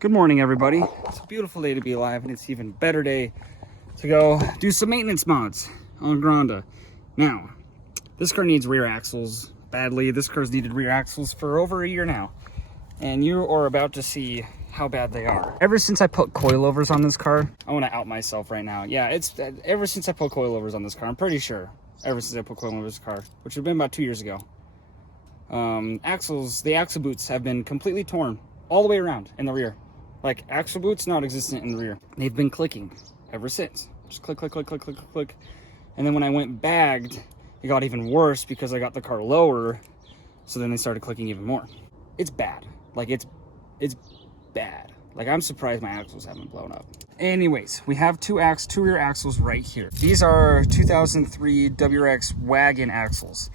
Good morning, everybody. It's a beautiful day to be alive, and it's an even better day to go do some maintenance mods on Granda. Now, this car needs rear axles badly. This car's needed rear axles for over a year now, and you are about to see how bad they are. Ever since I put coilovers on this car, I want to out myself right now. Yeah, it's ever since I put coilovers on this car, I'm pretty sure. Ever since I put coilovers on this car, which would have been about 2 years ago. The axle boots have been completely torn all the way around in the rear. Like, axle boots not existent in the rear. They've been clicking ever since. Just click, click, click, click, click, click. And then when I went bagged, it got even worse because I got the car lower. So then they started clicking even more. It's bad. Like, it's bad. Like, I'm surprised my axles haven't blown up. Anyways, we have two rear axles right here. These are 2003 WRX wagon axles.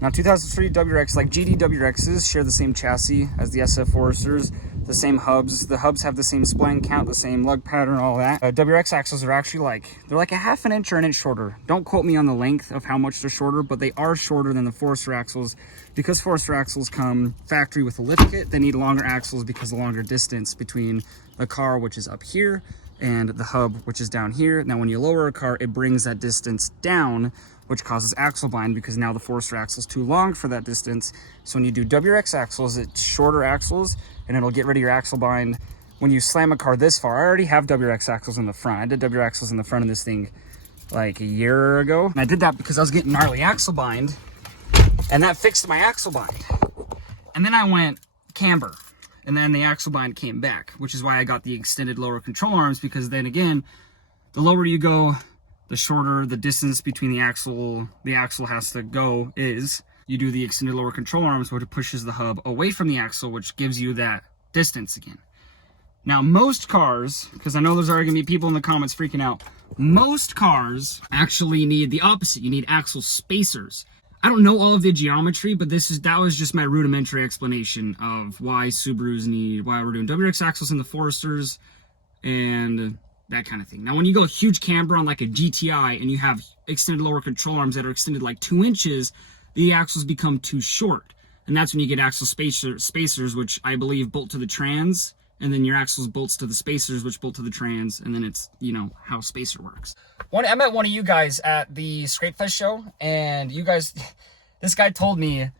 Now, 2003 WRX, like GD WRXs, share the same chassis as the SF Foresters, the same hubs. The hubs have the same spline count, the same lug pattern, all that. WRX axles are actually they're like a half an inch or an inch shorter. Don't quote me on the length of how much they're shorter, but they are shorter than the Forester axles. Because Forester axles come factory with a lift kit, they need longer axles because the longer distance between the car, which is up here, and the hub, which is down here. Now, when you lower a car, it brings that distance down, which causes axle bind because now the Forester axle is too long for that distance. So when you do WRX axles, it's shorter axles and it'll get rid of your axle bind. When you slam a car this far, I already have WRX axles in the front. I did WRX axles in the front of this thing like a year ago. And I did that because I was getting gnarly axle bind, and that fixed my axle bind. And then I went camber, and then the axle bind came back, which is why I got the extended lower control arms, because then again, the lower you go, the shorter the distance between the axle has to go is. You do the extended lower control arms, which pushes the hub away from the axle, which gives you that distance again. Now, most cars, because I know there's already gonna be people in the comments freaking out, most cars actually need the opposite. You need axle spacers. I don't know all of the geometry, but that was just my rudimentary explanation of why why we're doing WRX axles in the Foresters and that kind of thing. Now, when you go huge camber on like a GTI and you have extended lower control arms that are extended like 2 inches, the axles become too short. And that's when you get axle spacers, which I believe bolt to the trans, and then your axles bolts to the spacers, which bolt to the trans, and then it's, you know, how spacer works. I met one of you guys at the Scrapefest show, and this guy told me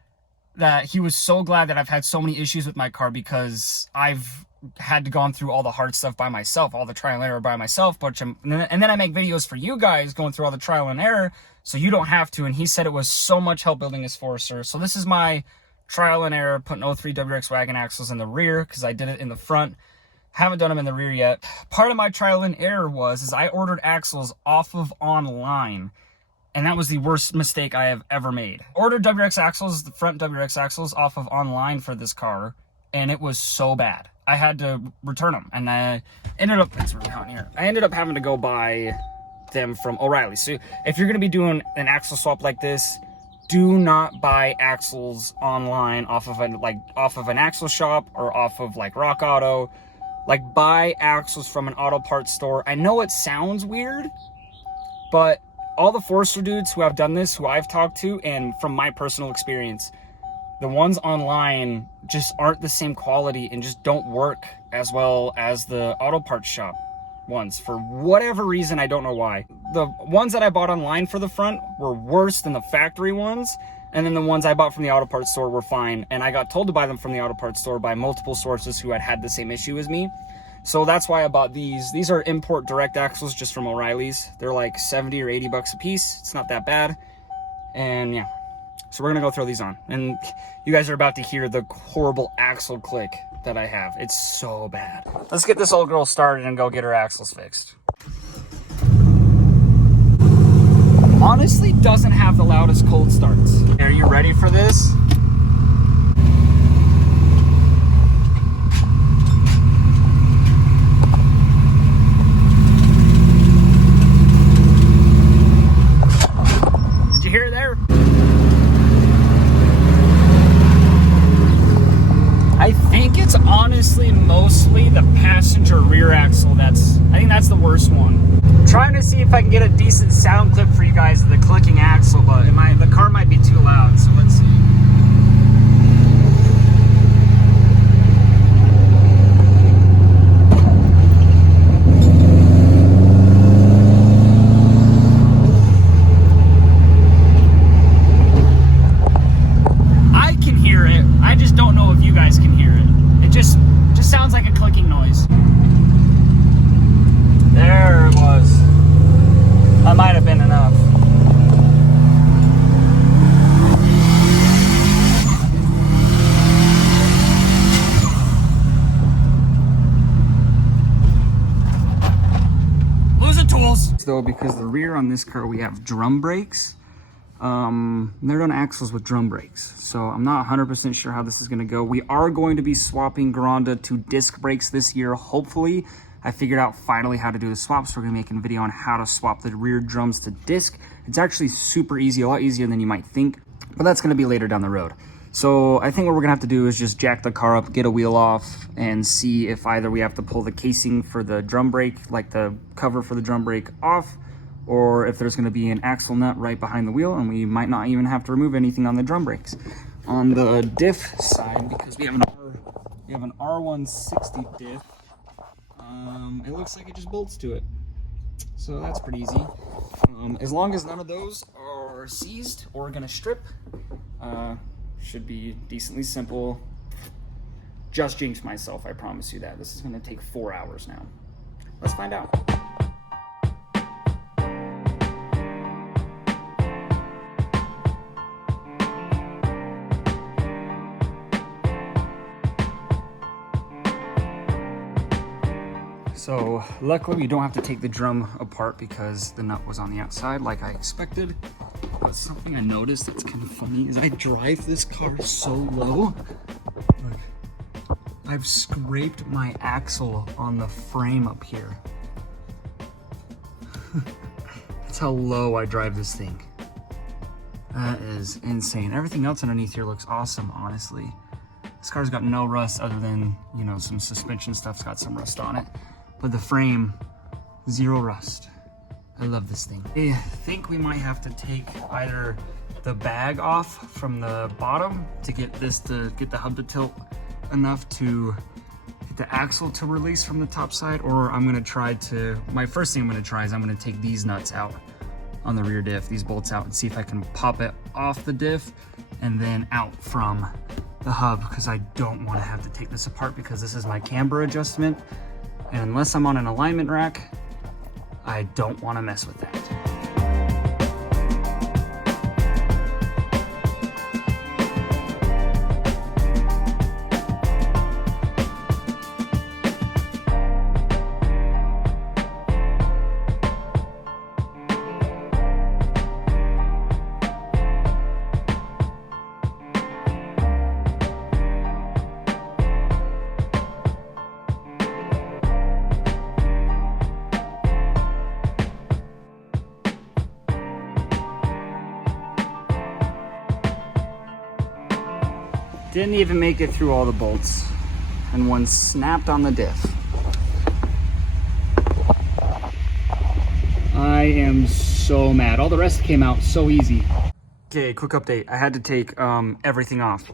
that he was so glad that I've had so many issues with my car because I've had to go through all the hard stuff by myself, all the trial and error by myself, and then I make videos for you guys going through all the trial and error so you don't have to. And he said it was so much help building his Forester. So this is my trial and error, putting 03 WRX wagon axles in the rear because I did it in the front. Haven't done them in the rear yet. Part of my trial and error is I ordered axles off of online, and that was the worst mistake I have ever made. Ordered WRX axles, the front WRX axles, off of online for this car, and it was so bad. I had to return them, and I ended up, it's really hot in here. I ended up having to go buy them from O'Reilly. So if you're gonna be doing an axle swap like this, do not buy axles online off of an axle shop or off of like Rock Auto. Like, buy axles from an auto parts store. I know it sounds weird, but all the Forester dudes who have done this, who I've talked to, and from my personal experience, the ones online just aren't the same quality and just don't work as well as the auto parts shop ones. For whatever reason, I don't know why. The ones that I bought online for the front were worse than the factory ones, and then the ones I bought from the auto parts store were fine. And I got told to buy them from the auto parts store by multiple sources who had the same issue as me. So that's why I bought these. These are import direct axles just from O'Reilly's. They're like 70 or 80 bucks a piece. It's not that bad. And yeah. So we're gonna go throw these on, and you guys are about to hear the horrible axle click that I have. It's so bad. Let's get this old girl started and go get her axles fixed. Honestly, doesn't have the loudest cold starts. Are you ready for this? Did you hear it there? I think it's honestly mostly the passenger rear axle I think that's the worst one. I'm trying to see if I can get a decent sound clip for you guys of the clicking axle, but the car might be too loud, so let's see. just sounds like a clicking noise. There it was. That might have been enough. Losing tools. Though, because the rear on this car, we have drum brakes. They're on axles with drum brakes, so I'm not 100% sure how this is going to go. We are going to be swapping Granda to disc brakes this year, hopefully. I figured out finally how to do the swap, so we're going to make a video on how to swap the rear drums to disc. It's actually super easy, a lot easier than you might think, but that's going to be later down the road. So I think what we're going to have to do is just jack the car up, get a wheel off, and see if either we have to pull the casing for the drum brake, like the cover for the drum brake, off, or if there's going to be an axle nut right behind the wheel, and we might not even have to remove anything on the drum brakes. On the diff side, because we have an R160 diff, it looks like it just bolts to it, so that's pretty easy. As long as none of those are seized or going to strip, should be decently simple. Just jinxed myself, I promise you that. This is going to take 4 hours now. Let's find out. So luckily we don't have to take the drum apart because the nut was on the outside like I expected. But something I noticed that's kind of funny is I drive this car so low. Look, I've scraped my axle on the frame up here. That's how low I drive this thing. That is insane. Everything else underneath here looks awesome, honestly. This car's got no rust other than, you know, some suspension stuff's got some rust on it. But the frame, zero rust. I love this thing. I think we might have to take either the bag off from the bottom to get the hub to tilt enough to get the axle to release from the top side, or I'm gonna try to, my first thing I'm gonna try is I'm gonna take these nuts out on the rear diff, these bolts out, and see if I can pop it off the diff and then out from the hub, because I don't wanna have to take this apart because this is my camber adjustment. And unless I'm on an alignment rack, I don't want to mess with that. Didn't even make it through all the bolts, and one snapped on the diff. I am so mad. All the rest came out so easy. Okay, quick update. I had to take everything off.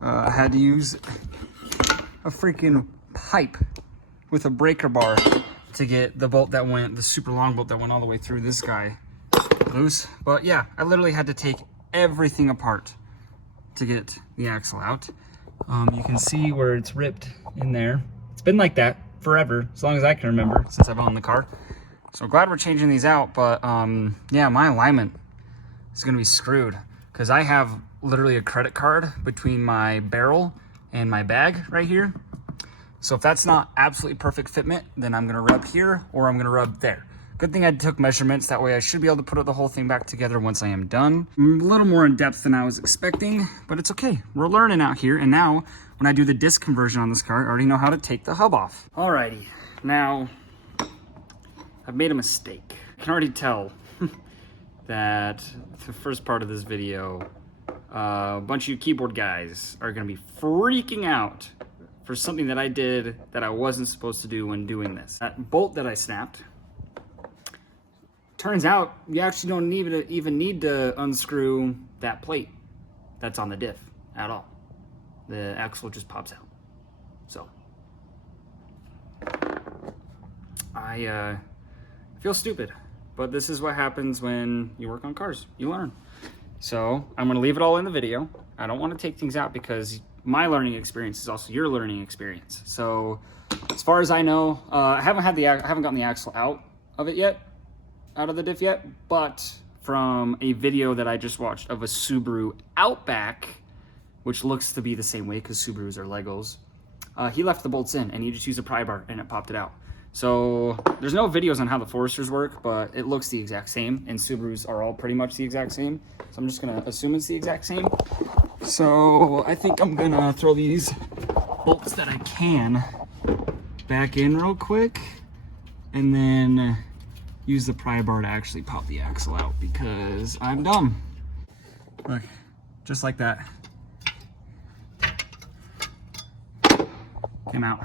I had to use a freaking pipe with a breaker bar to get the bolt that went, the super long bolt that went all the way through this guy loose. But yeah, I literally had to take everything apart to get the axle out. You can see where it's ripped in there. It's been like that forever, as long as I can remember, since I've owned the car. So glad we're changing these out, but yeah, my alignment is gonna be screwed because I have literally a credit card between my barrel and my bag right here. So if that's not absolutely perfect fitment, then I'm gonna rub here or I'm gonna rub there. Good thing I took measurements, that way I should be able to put the whole thing back together once I am done. A little more in depth than I was expecting, but it's okay. We're learning out here, and now when I do the disc conversion on this car, I already know how to take the hub off. Alrighty, now I've made a mistake. I can already tell that the first part of this video, a bunch of you keyboard guys are gonna be freaking out for something that I did that I wasn't supposed to do when doing this. That bolt that I snapped, turns out you actually don't even need to unscrew that plate that's on the diff at all. The axle just pops out. So I feel stupid, but this is what happens when you work on cars. You learn. So I'm gonna leave it all in the video. I don't want to take things out because my learning experience is also your learning experience. So as far as I know, I haven't gotten the axle out of it yet, out of the diff yet, but from a video that I just watched of a Subaru Outback, which looks to be the same way because Subarus are Legos, he left the bolts in and he just used a pry bar and it popped it out. So there's no videos on how the Foresters work, but it looks the exact same, and Subarus are all pretty much the exact same. So I'm just gonna assume it's the exact same. So I think I'm gonna throw these bolts that I can back in real quick, and then use the pry bar to actually pop the axle out because I'm dumb. Look, just like that. Came out.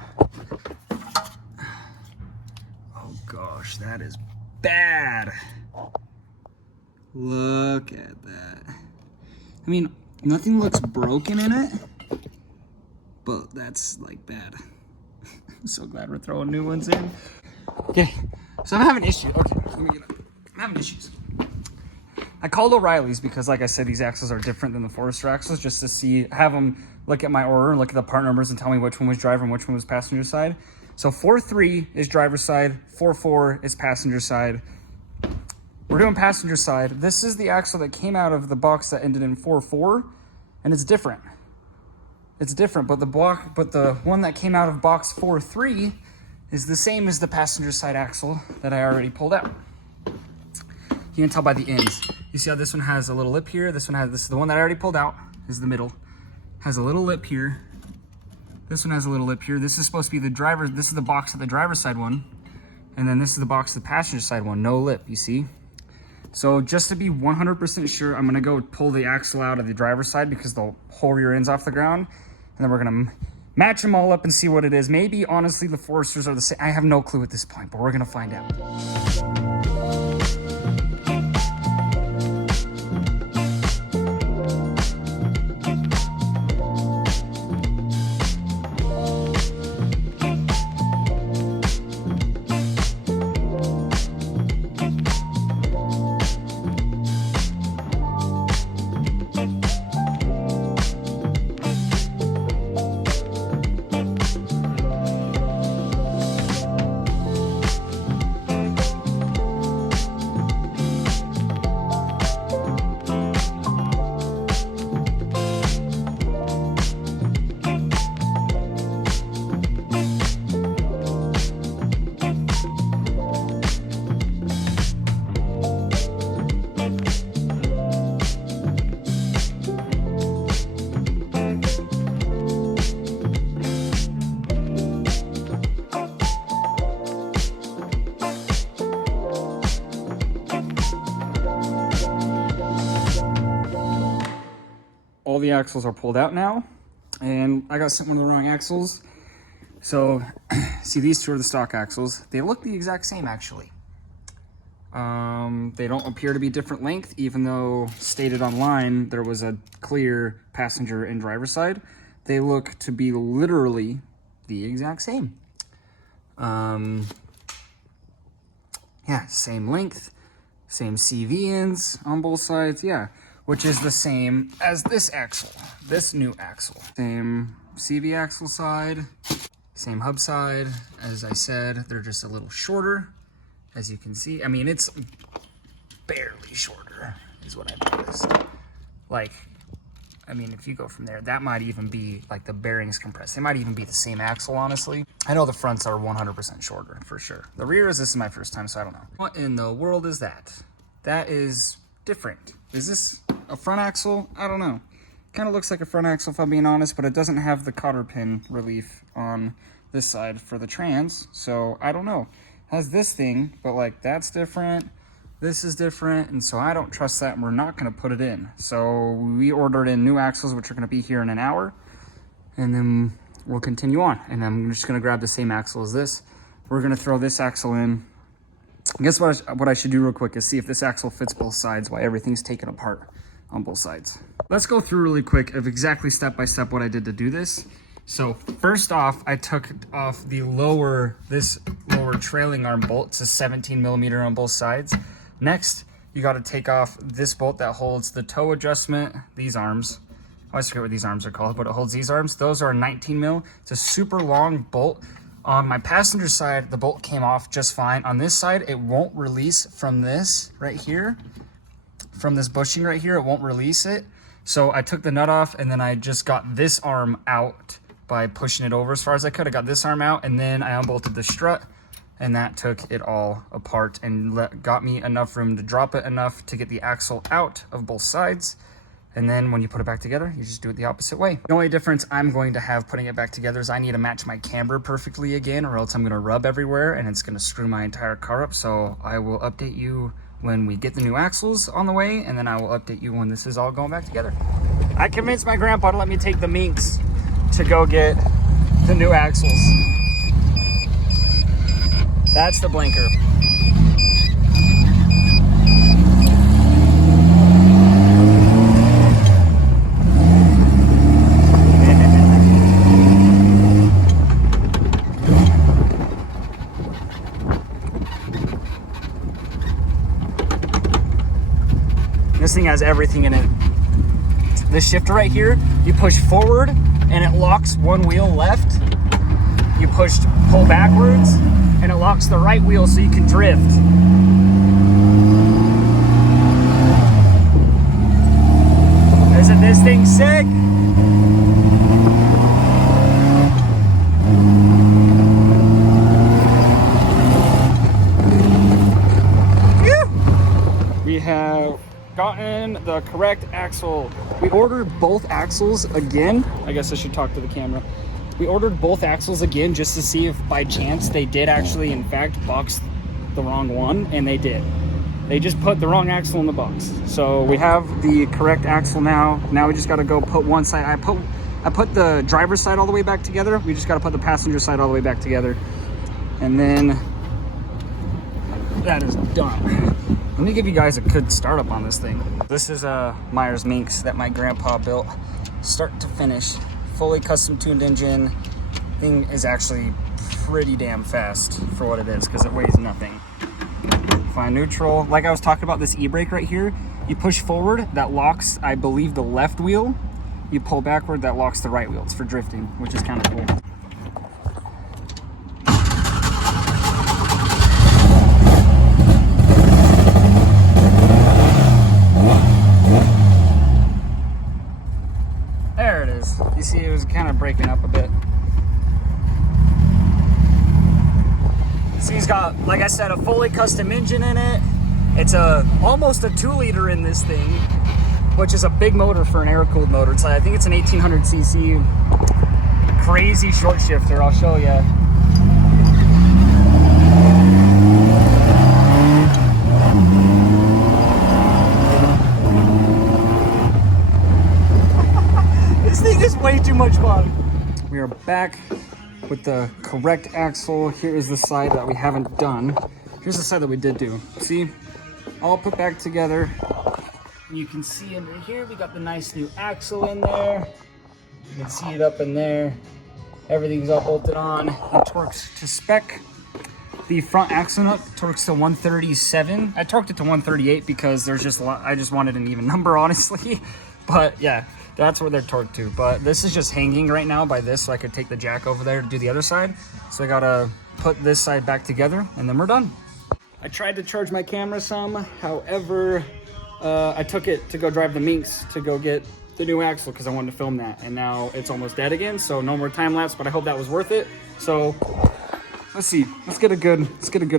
Oh gosh, that is bad. Look at that. I mean, nothing looks broken in it, but that's like bad. I'm so glad we're throwing new ones in. Okay, so I'm having issues. Okay, let me get up. I'm having issues. I called O'Reilly's because, like I said, these axles are different than the Forester axles, just to see, have them look at my order, look at the part numbers, and tell me which one was driver and which one was passenger side. So 4.3 is driver side, 4.4 is passenger side. We're doing passenger side. This is the axle that came out of the box that ended in 4.4, and it's different. It's different, but the one that came out of box 4.3 is the same as the passenger side axle that I already pulled out. You can tell by the ends. You see how this one has a little lip here? This is the one that I already pulled out, is the middle. Has a little lip here. This one has a little lip here. This is supposed to be the driver. This is the box of the driver's side one. And then this is the box of the passenger side one. No lip, you see? So just to be 100% sure, I'm gonna go pull the axle out of the driver's side because the whole rear end's off the ground. And then we're gonna match them all up and see what it is. Maybe, honestly, the Foresters are the same. I have no clue at this point, but we're gonna find out. All the axles are pulled out now, and I got sent one of the wrong axles. So see, these two are the stock axles. They look the exact same, actually. They don't appear to be different length, even though stated online there was a clear passenger and driver side. They look to be literally the exact same. Yeah, same length, same CV ends on both sides, yeah. Which is the same as this axle, this new axle. Same CV axle side, same hub side. As I said, they're just a little shorter, as you can see. I mean, it's barely shorter, is what I've noticed. Like, I mean, if you go from there, that might even be like the bearings compressed. They might even be the same axle, honestly. I know the fronts are 100% shorter, for sure. The rears, this is my first time, so I don't know. What in the world is that? That is different. Is this a front axle? I don't know. Kind of looks like a front axle, if I'm being honest, but it doesn't have the cotter pin relief on this side for the trans, so I don't know. It has this thing, but like that's different, this is different, and so I don't trust that, and we're not going to put it in. So we ordered in new axles, which are going to be here in an hour, and then we'll continue on. And I'm just going to grab the same axle as this. We're going to throw this axle in. I guess what I should do real quick is see if this axle fits both sides while everything's taken apart on both sides. Let's go through really quick of exactly step by step what I did to do this. So first off, I took off this lower trailing arm bolt. It's a 17 millimeter on both sides. Next, you got to take off this bolt that holds the toe adjustment, these arms, always forget what these arms are called, but it holds these arms. Those are 19 mil. It's a super long bolt. On my passenger side, the bolt came off just fine. On this side, it won't release from this right here. From this bushing right here, it won't release it. So I took the nut off, and then I just got this arm out by pushing it over as far as I could. I got this arm out, and then I unbolted the strut, and that took it all apart and got me enough room to drop it enough to get the axle out of both sides. And then when you put it back together, you just do it the opposite way. The only difference I'm going to have putting it back together is I need to match my camber perfectly again, or else I'm gonna rub everywhere and it's gonna screw my entire car up. So I will update you when we get the new axles on the way, and then I will update you when this is all going back together. I convinced my grandpa to let me take the Minx to go get the new axles. That's the blinker. This thing has everything in it. This shifter right here, you push forward and it locks one wheel left. You pull backwards and it locks the right wheel so you can drift. Isn't this thing sick? We have gotten the correct axle. We ordered both axles again. I guess I should talk to the camera. We ordered both axles again just to see if by chance they did actually in fact box the wrong one, and they did. They just put the wrong axle in the box. So we have the correct axle now. Now we just got to go put one side. I put the driver's side all the way back together. We just got to put the passenger side all the way back together, and then that is done. Let me give you guys a good startup on this thing. This is a Myers Minx that my grandpa built, start to finish, fully custom tuned engine. Thing is actually pretty damn fast for what it is because it weighs nothing. Fine neutral. Like I was talking about, this e-brake right here, you push forward, that locks, I believe, the left wheel. You pull backward, that locks the right wheel. It's for drifting, which is kind of cool. There it is. You see, it was kind of breaking up a bit. See, it's got, like I said, a fully custom engine in it. It's almost a 2-liter in this thing, which is a big motor for an air-cooled motor. It's like, I think it's an 1800cc crazy short shifter. I'll show you. This thing is way too much fun. We are back with the correct axle. Here is the side that we haven't done. Here's the side that we did do. See, all put back together. You can see under here, we got the nice new axle in there. You can see it up in there. Everything's all bolted on. It torques to spec. The front axle nut torques to 137. I torqued it to 138 because there's just a lot. I just wanted an even number, honestly. But yeah, that's where they're torqued to. But this is just hanging right now by this, so I could take the jack over there to do the other side. So I gotta put this side back together and then we're done. I tried to charge my camera some, however, I took it to go drive the Minx to go get the new axle because I wanted to film that, and now it's almost dead again, so no more time lapse, but I hope that was worth it. So let's see, let's get a good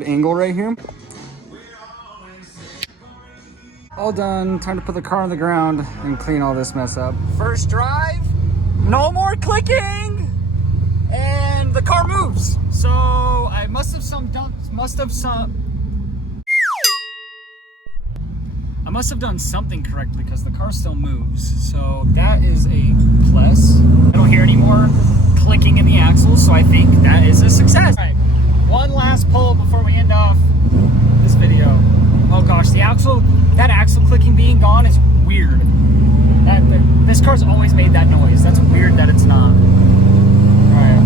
angle right here. All done. Time to put the car on the ground and clean all this mess up. First drive, no more clicking, and the car moves. So I must have done something correctly because the car still moves. So that is a plus. I don't hear any more clicking in the axles, so I think that is a success. All right, one last pull before we end off this video. Oh gosh, that axle clicking being gone is weird. This car's always made that noise. That's weird that it's not. All right.